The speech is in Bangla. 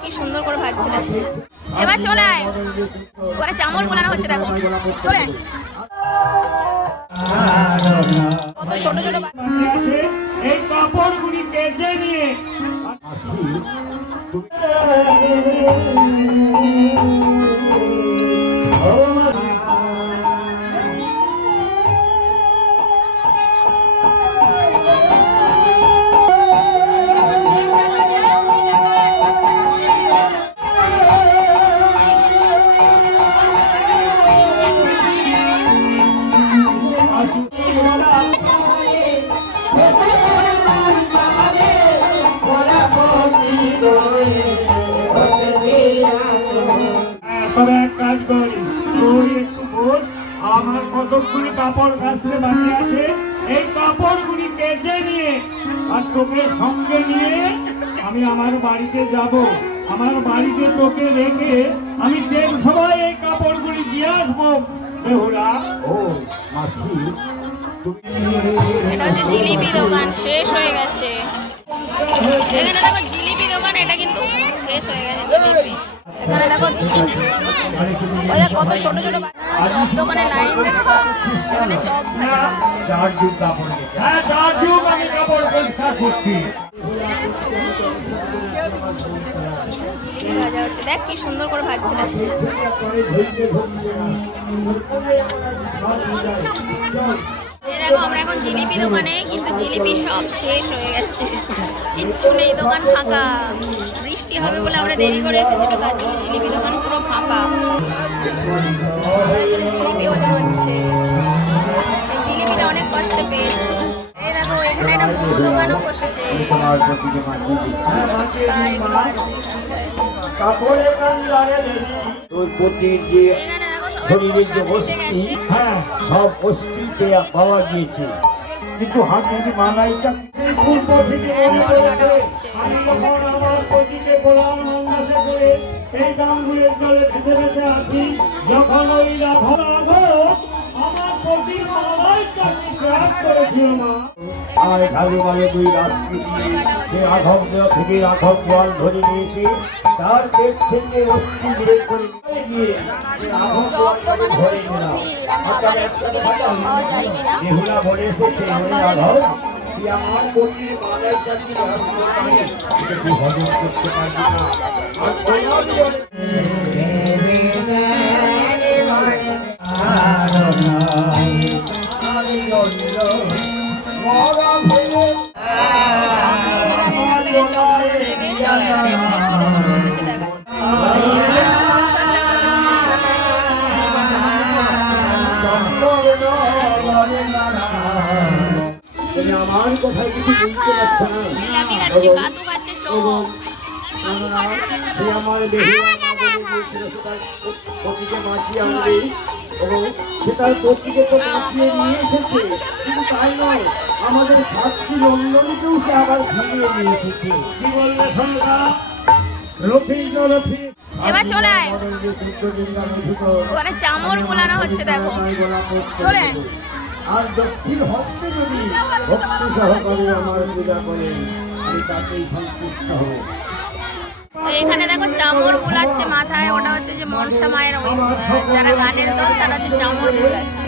কি সুন্দর করে ভাজছিলেন এবার চলে আয়। ওরা চামড় গোলানো হচ্ছে, দেখো। চলে কত ছোট ছোট এই কাপড়গুলি কেটে নিয়ে। তবে এক কাজ করি। তুই একটু বল আমার কতগুলি কাপড় কাচতে বাকি আছে। এই কাপড়গুলি কেটে নিয়ে আর তোকে সঙ্গে নিয়ে আমি আমার বাড়িতে যাব। আমার বাড়িতে তোকে রেখে আমি ট্রেন সবাই এই কাপড়গুলি দিয়ে আসব। বেহুলা। ও মাসি। এটা হচ্ছে জিলিপি দোকান। শেষ হয়ে গেছে। এখানে দেখো জিলিপি দোকান এটা কিন্তু দেখো দেখ কত ছোট ছোট লাইন দেখ কি সুন্দর করে ভাজছিলেন এই দেখো আমরা এখন জিলিপি দোকানে কিন্তু জিলিপি সব শেষ হয়ে গেছে। কিচ্ছু নেই দোকান ফাঁকা। বৃষ্টি হবে বলে আমরা দেরি করে এসেছি তো তার জন্য জিলিপি দোকান পুরো ফাঁকা। জিলিপি হচ্ছে। জিলিপিটা অনেক কষ্টে পেয়েছি। এই দেখো এখানে একটা মোমো দোকানও বসেছে। এখানে শরীরের যে অস্থি হ্যাঁ সব অস্থিতে পাওয়া গিয়েছে। কিন্তু হাত যদি মানাইটা পূর্ব থেকে এখানে মনে বড় কাটা পড়েছে, হচ্ছে। আমি যখন আমার পতিকে গোলাম নন্দাসে করে এই গাঙ্গুলের জলে ভেসে ভেসে আসি যখন ওই রাধা আমার পতির মালাই চাকরি প্রয়াস করেছিল মা। আর ভালো ভালো দুই রাস্তি দিয়ে সে রাঘব দেওয়া থেকে রাঘব গোয়াল ধরে নিয়েছে তার পেট থেকে অস্থি বের করে গিয়ে রাঘব ধরে নিলাম বলে এসেছে রাঘব আমার চাকরি করতে পারবি না। আর তোমার আনবে এবং আমাদের ছাত্রী লন্ডনকেও সে আবার ফিরিয়ে নিয়ে এবার চলে আয়। চামড় গোলানো হচ্ছে, দেখো। চলে আয়। আর দক্ষিণ হস্তে যদি ভক্তি সহকারে আমার পূজা করেন আমি তাকেই সন্তুষ্ট হব। এখানে দেখো চামর বুলাচ্ছে মাথায় ওটা হচ্ছে যে মনসা মায়ের ওই যারা গানের দল তারা হচ্ছে চামর বুলাচ্ছে।